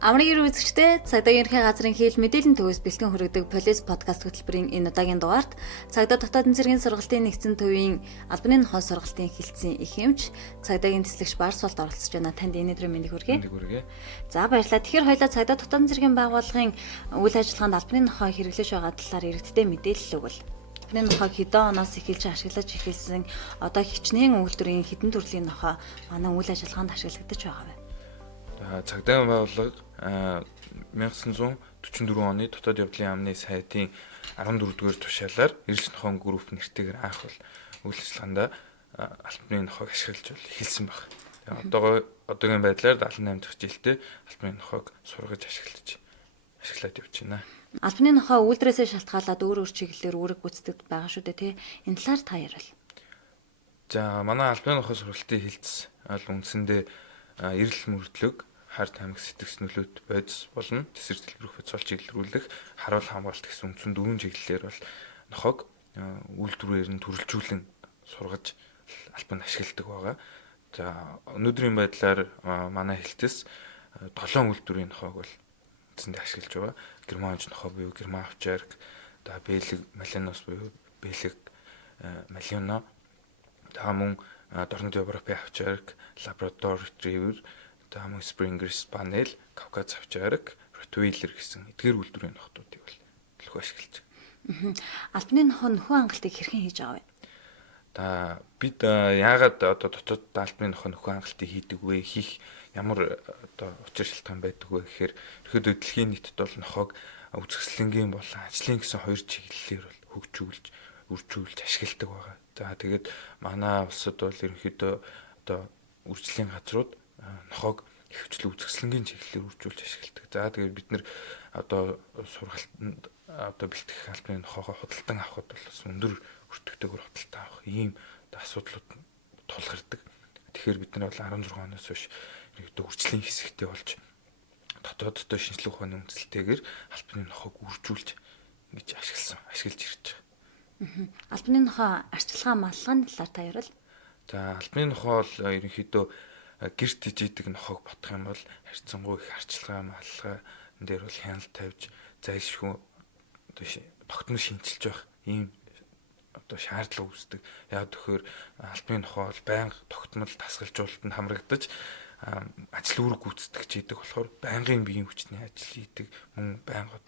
Амрын гэр үзэгчдээ цагдаагийн ерхий газрын хил мэдээллийн төвөөс бэлтгэн хүргэдэг Полис подкаст хөтөлбөрийн энэ удаагийн дугаарт цагдаа дотоодын цэргийн сургалтын нэгдсэн төвийн албаны нохой сургалтын хэлтсийн их эмч цагдаагийн тэслэгч Барсвалд оролцож байна. Танд энэ өдрийн мэндийг хүргэе. За баярлалаа. Тэгэхээр хоёулаа цагдаа дотоодын цэргийн байгууллагын үйл ажиллагаанд албаны нохой хэрэглэж байгаа талаар иргэдтэй мэдээлэл өгвөл. Албаны нохойг хэдэн оноос эхэлж ашиглаж эхэлсэн одоо хичнээн үйлдвэрийн хэдэн төрлийн нохой манай үйл ажиллагаанд ашиглагдаж байгаа вэ? Цагдаагийн байгууллага 1944 оны дотоод явдлын яамны сайтын 14-р тушаалаар эрэлт нохой групп нэртэйгээр анх бол үйл ажиллагаанд албаны нохойг ашиглаж эхэлсэн баг. Одоогийн байдлаар 78 дахь жилдээ албаны нохойг сургаж ашиглаад явж байна. Албаны нохой үйлдвэрээсээ шалтгаалаад өөр чиглэлээр үүрэг гүйцэтгэж байгаа шүү дээ, тий. Энэ талаар та ярил. За манай албаны нохой сургалтын хэлтс үндсэндээ эрэл мөрдлөг харт аймаг сэтгс нөлөөт бодис болон тесрэг дэлбэрэх бацаал чиглэлрүүлэх харуул хамгаалалт гэсэн үндсэн дөрвөн чиглэлээр бол нохойг үйлдвэрээр нь төрөлжүүлэн сургаж албанд ашигладаг байгаа. За өнөөдрийн байдлаар манай хэлтэс 7 үйлдвэрийн нохойг бол эцэндээ ашиглаж байгаа. Германч нохой буюу герман овчарк, бэлэг малинос буюу бэлэг малино, мөн дорнод европын овчарк, лабрадор ретривер, мөн спрингер спаниел, кавказ овчарк, ротвейлер гэсэн эдгээр үйлдвэрийн нохтуудыг бол төлхөө ашиглаж байгаа. Албаны нохой нөхөн хангалтыг хэрхэн хийж байгаа вэ? Бид яагаад дотоод албаны нохой нөхөн хангалтыг хийдэг вэ? Хийх ямар учир шалтгаан байдаг вэ гэхээр ерөөдөө дэлхийн нийтэд бол нохойг үзэсгэлэнгийн болон ажлын гэсэн хоёр чиглэлээр бол хөгжүүлж, үржүүлж ашигладаг байгаа. За тэгээд манай улсад бол ерөнхийдөө үржлийн газрууд нохойг ихэвчлэн үзэсгэлэнгийн чиглэлээр үржүүлж ашигладаг. За тэгээд бид нэр сургалтанд бэлтгэх албаны нохойгоо худалдан авахд бол бас өндөр өртөгтэйгээр худалдан авах ийм асуудлууд тулгардаг. Тэгэхээр бид нар бол 16 оноос хойш үржлийн хэсэгтэй болж дотооддоо шинжлэх ухааны үндэслэлтэйгээр албаны нохойг үржүүлж ингэж ашиглаж ирж байгаа. Албаны нохой арчилгаа маллагын талаар та ярил. За албаны нохой бол ерөнхийдөө гэрт ижидэг нохойг бодох юм бол харьцангуй их арчилгаа маллага дээр бол хяналт тавьж зайлшгүй тогтмол шинжилж байх ийм шаардлага үүсдэг. Яг тэгэхээр албаны нохой бол байнга тогтмол дасгалжуулалтанд хамрагдаж ажил үүрэг гүйцэтгэж идэг болохоор байнгын биеийн хүчний ажил хийдэг, мөн байнга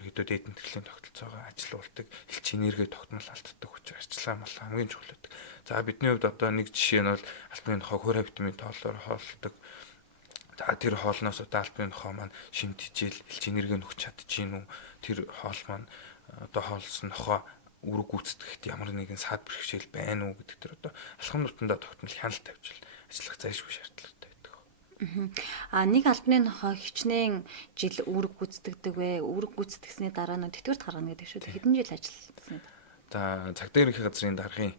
ерөөдөө дээд мэдрэлийн тогтолцоогоо ажилуулдаг, элч энерги тогтмол алддаг учраас арчилгаа мал хамгийн чухал байдаг. За бидний хувьд нэг жишээ нь бол албаны нохой хөрөө витамин тоолоор хооллдог. За тэр хоолноос албаны нохой маань шимт хичээл элч энерги нөхч чадчихээн үү? Тэр хоол маань хоолсон нохой үүрэг гүйцэтгэхэд ямар нэгэн саад бэрхшээл байна уу гэдэг тэр алхам нутандаа тогтмол хяналт тавьж ажиллах зайлшгүй шаардлагатай байдаг. Нэг албаны нохой хичнээн жил үүрэг гүйцэтгэдэг вэ? Үүрэг гүйцэтгсэний дараа нь тэтгэврт гаргана гэдэг шүү дээ. Хэдэн жил ажилласан бэ? За цагдаагийн ерхий газрын даргын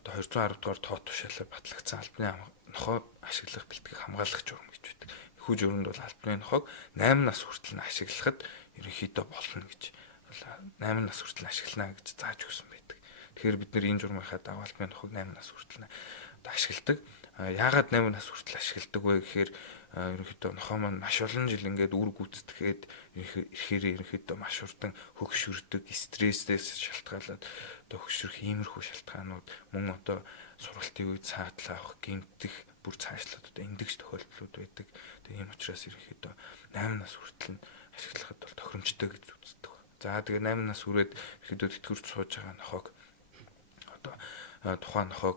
210 дугаар тоо тушаалаар батлагдсан албаны нохой ашиглах бэлтгэх хамгаалах журам гэж байдаг. Энэхүү журамд бол албаны нохойг 8 нас хүртэл нь ашиглахад ерөнхийдөө болно гэж 8 нас хүртэл ашиглана гэж зааж өгсөн байдаг. Тэгэхээр бид нэр энэ журмынхаа дагуу албаны нохойг 8 нас хүртэл ашигладаг. Яагаад 8 нас хүртэл ашигладаг вэ гэхээр ерөнхийдөө нохой маань маш олон жил ингээд үүрэг гүйцэтгэхэд ерөнхийдөө маш хурдан хөгшөрдөг, стрессээс шалтгаалаад хөгшрөх иймэрхүү шалтгаанууд мөн сургалтын үед саадлаа авах, гэмтэх, бүр цаашлаад эндэгч тохиолдлууд байдаг. Тэгээ ийм учраас ерөнхийдөө 8 нас хүртэл ашиглахад бол тохиромжтой гэж үздэг. За тэгээ 8 нас хүрээд ерөнхийдөө тэтгэврт сууж байгаа нохойг тухайн нохойг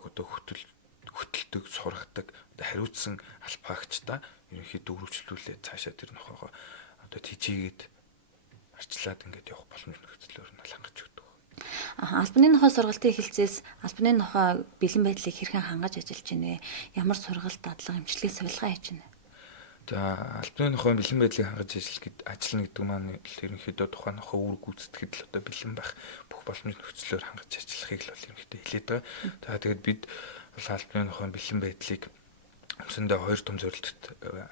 хөтэлдэг, сургадаг, хариуцсан албаагчдаа ерөнхийдөө үргэлжлүүлээд цаашаа тэр нохойгоо тижээгээд арчлаад ингээд явах боломж нөхцөлөөр нь хангаж өгдөг. Албаны нохой сургалтын хэлцээс албаны нохой бэлэн байдлыг хэрхэн хангаж ажиллаж байна вэ? Ямар сургалт, дадлага, эмчилгээ, сувилгаа хийж байна? За албаны нохой бэлэн байдлыг хангаж ажиллана гэдэг маань ерөнхийдөө тухайн нохой үүрэг гүйцэтгэхэд л бэлэн байх бүх боломж нөхцөлөөр хангаж ажиллахыг л ерөнхийдөө хэлээд байгаа. За тэгээд бид албаны нохой бэлэн байдлыг үндсэндээ хоёр том зорилтод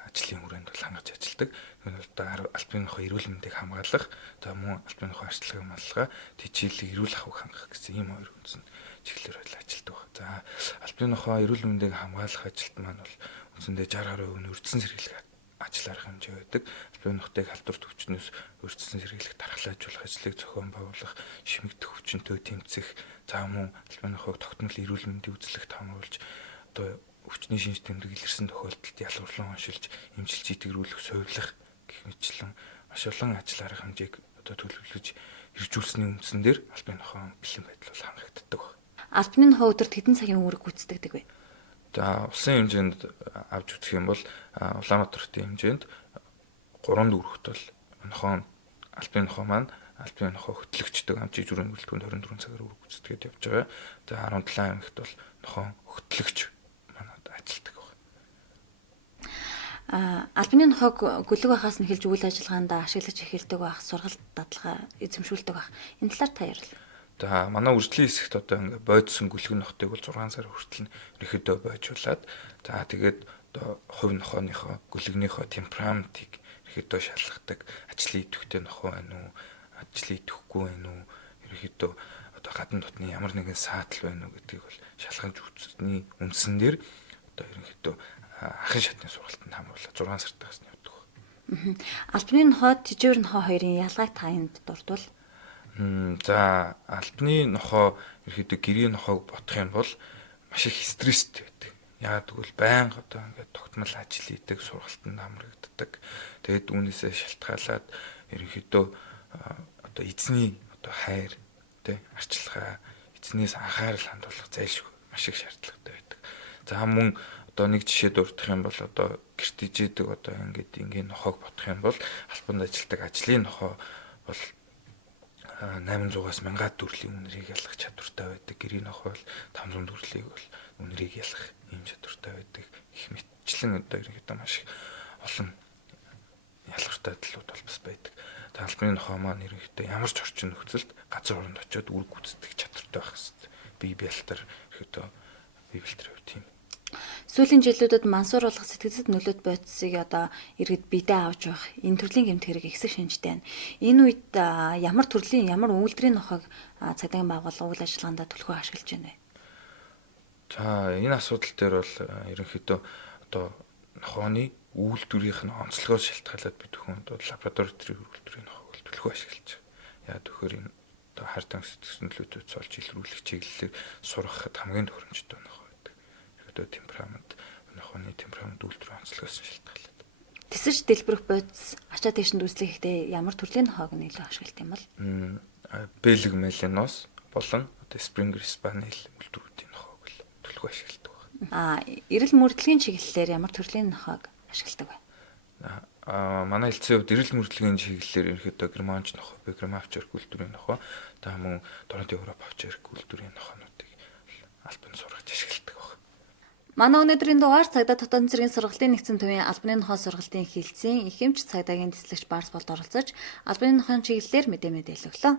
ажлын хүрээнд бол хангаж ажилладаг. Энэ бол албаны нохой эрүүл мэндийг хамгаалах, за мөн албаны нохой арчилгааг маллага, тэжээлийг эрүүл ахуйг хангах гэсэн ийм хоёр үндсэн чиглэлээр бол ажилладаг байна. За албаны нохой эрүүл мэндийг хамгаалах ажилд маань бол үндсэндээ 60% нь өрдсөн сэргийлэх ажил арга хэмжээ байдаг. Албаны нухтыг халдвар төвчнөөс өөрчлөсөн сэргийлэх дархлаажуулах ажлыг зохион байгуулах, шимэгдэх хүчинтэй тэмцэх, за мөн албаны нухаг тогтмол эрүүл мэндийн үзлэгт хамруулж одоо өвчний шинж тэмдэг илэрсэн тохиолдолд ялгарлан оншилж, эмчилж идэвхжүүлэх, сувилах гэх мэтлэн маш олон ажил арга хэмжээг одоо төлөвлөж хэрэгжүүлсэний үндсэн дээр албаны нухаан бэлэн байдал бол хангагддаг байна. Албаны нухаа өдөрт хэдэн цагийн үүрэг гүйцэтгэдэг вэ? За улсын хэмжээнд авч үзэх юм бол Улаанбаатарын хэмжээнд 3-4 бол нохоон албаны нохоо маань албаны нохоо хөтлөгчдөг амжиж бүрэн бүрэлдэхүүн 24 цагаар үүрэг гүйцэтгээд явж байгаа. Тэгээ 17 аймагт бол нохоон хөтлөгч манад ажилладаг байна. Албаны нохоог гүлэг байхаас нь эхэлж үйл ажиллагаанд ашиглаж эхэлдэг байх, сургалт дадлага эзэмшүүлдэг байх. Энэ талаар та ярил. За манай үржлийн хэсэгт одоо ингээ бойдсон гүлэг нохтыг бол 6 сар хүртэл ерөөдөө бойжуулаад за тэгээд одоо хувь нохооныхоо гүлэгнийхөө темпераментыг ерөөдөө шалгадаг. Ажлын идэвхтэй нохоо байна уу? Ажлын идэвхгүй байна уу? Ерөөдөө одоо гадна дотны ямар нэгэн саатал байна уу гэдгийг бол шалгаж үзсний үндсэн дээр одоо ерөөдөө ахын шатны сургалтанд хамруулаад 6 сартаас нь явдаг. Албаны нохоо, тижээр нохоо хоёрын ялгааг та энд дурдвал? За албаны нохоо ерөөдөө гэрийн нохоог бодох юм бол маш их стресстэй байдаг. Яагаад гэвэл байнга одоо ингээд тогтмол ажил хийдэг, сургалтанд хамрагддаг. Тэгээд үүнээсээ шалтгаалаад ерөөдөө одоо эзний одоо хайр, тэ арчилгаа, эзнээс анхаарал хандуулах зайлшгүй маш их шаардлагатай байдаг. За мөн одоо нэг жишээ дурдах юм бол одоо гэрт ижээдэг одоо ингээд ингийн нохоог бодох юм бол албанд ажилладаг ажлын нохоо бол 800-аас 1000 төгрөгийн үнэрийг ялгах чадвартай байдаг. Гэрийн нохой бол 500 төгрөгийг бол үнэрийг ялгах ийм чадвартай байдаг. Их мэтчлэн одоо ерөнхийдөө маш олон ялгартай талууд бол бас байдаг. За албаны нохой маань ерөнхийдөө ямар ч орчин нөхцөлд газар оронд очиод үр гүйцэтгэх чадвартай байх хэрэгтэй. Бие биелэлтэр ерөнхийдөө бие биелэлтэр хэв тийм. Сүүлийн жилүүдэд мансуур болгох сэтгэцэд нөлөөт бодисыг одоо иргэд бидээ авч байх энэ төрлийн гэмт хэрэг ихсэх шинжтэй байна. Энэ үед ямар төрлийн ямар үйлдвэрийн нохойг цагдаагийн байгууллага үйл ажиллагаанд төлөхөө ашиглаж байна вэ? За энэ асуудал дээр бол ерөнхийдөө одоо нохооны үйлдвэрийнх нь онцлогоос шалтгаалаад бид бүхэнд лаборатори төрлийн үйлдвэрийн нохойг бол төлөхөө ашиглаж байгаа. Яа тэгэхээр энэ одоо хардан сэтгэсэн нөлөөтөд цолж илрүүлэх чиглэлээр сургахад хамгийн тохиромжтой нохой. Темперамент нохооны темперамент үйлдвэрийн онцлогоос шалтгаалаад. Тэсэж дэлбэрэх бодис ачаа тийшэнд үүслэх хэвээр ямар төрлийн нохойг нь илүү ашигладаг юм бол? Бэлэг меленос болон одоо спрингер спанел үйлдвэрүүдийн нохойг л төлхөө ашигладаг байна. Эрэл мөрдлөгийн чиглэлээр ямар төрлийн нохойг ашигладаг вэ? Манай хэлцээ хувьд эрэл мөрдлөгийн чиглэлээр ерөөдөө германч нохой, гермавчерк үйлдвэрийн нохой, та мөн Дорнт Европ авчерк үйлдвэрийн нохойнуудыг албанд сургаж ашигладаг байна. Манай өнөөдрийн дугаар цагдаа дотоодын цэргийн сургалтын нэгдсэн төвийн албаны нохой сургалтын эхэлсэн ихэмж цагдаагийн тэслэгч Барс болд оролцож албаны нохойн чиглэлээр мэдээлэл өглөө.